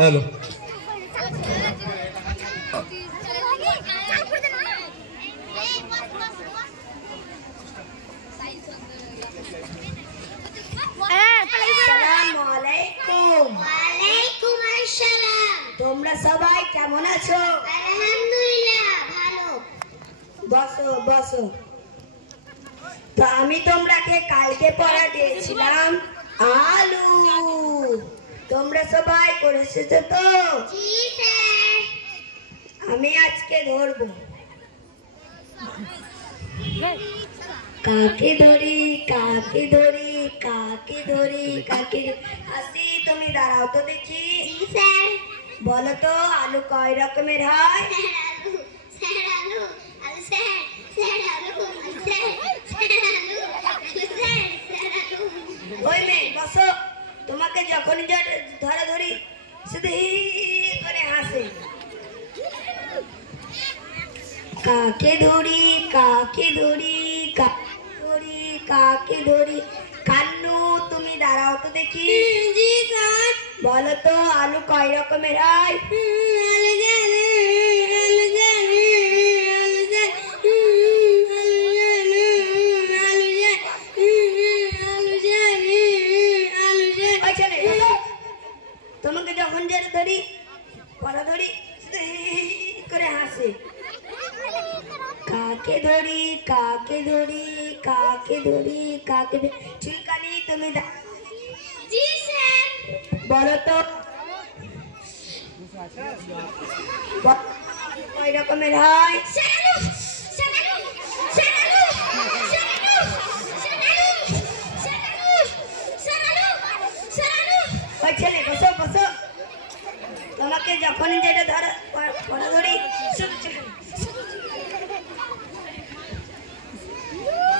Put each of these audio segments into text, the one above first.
Hello তোমরা সবাই কেমন আছো? আলহামদুলিল্লাহ ভালো। বসো বসো। তো আমি তোমরাকে কালকে পড়া দিয়েছিলাম আলু। তোমরা সবাই করে এসেছো তো? জি স্যার। আমি আজকে ধরবো কাকে ধরি কাকে ধরি কাকে ধরি কাকে। হাসি তুমি দাঁড়াও তো দেখি। জি স্যার। বলো তো আলু কয় রকমের হয়? স্যার আলু আলু স্যার স্যার আলু স্যার স্যার আলু স্যার স্যার আলু। ওই মেয়ে বসো। তোমাকে যখনই ধরা ধরি শুধু হি করে হাসে। কাকে ধরি কাকে ধরি কাকে ধরি কাকে ধরি। কান্নু তুমি দাঁড়াও তো দেখি। জি স্যার। বলো তো আলু কয় রকমের হয়? আলু জানি আলু জানি আলু জানি আলু জানি আলু জানি। তোমাকে যখন যেটা ধরি পড়া ধরি করে হাসে। কাকে ধরি কাকে ধরি কাকে ধরি কাকে ধরি। চুলকানি তুমি জি স্যার। বলো তো কয় রকমের হয়? ওই ছেলে বসো বসো। তোমাকে যখনই যেটা ধরা পড়া ধরি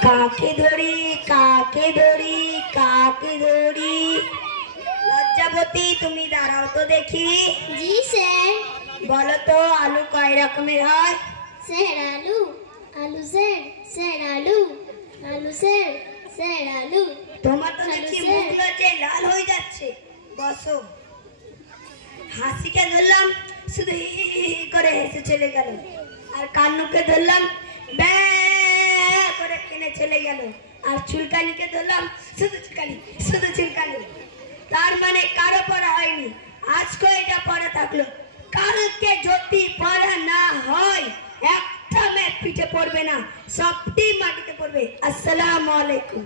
কাকে ধরি কাকে ধরি কাকে ধরি। লজ্জাবতী তুমি দাঁড়াও তো দেখি। জি স্যার। বলো তো আলু কয় রকমের হয়? স্যার আলু আলু স্যার স্যার আলু আলু স্যার স্যার আলু। তোমার তো দেখি মুখগুলো যে লাল হয়ে যাচ্ছে। বসো। হাসিকে ধরলাম শুধু করে হেসে চলে গেল। আর কান্নুকে ধরলাম ব্যা করে কেনে চলে গেল। আর চুলকানিকে ধরলাম শুধু চুলকানি শুধু চুলকানি। তার মানে কারো পড়া হয়নি। আজকে এটা পড়া থাকলো। কালকে যদি পড়া না হয় একটা ম্যাপ পিঠে পড়বে না, সবটি মাটিতে পড়বে। আসসালামু আলাইকুম।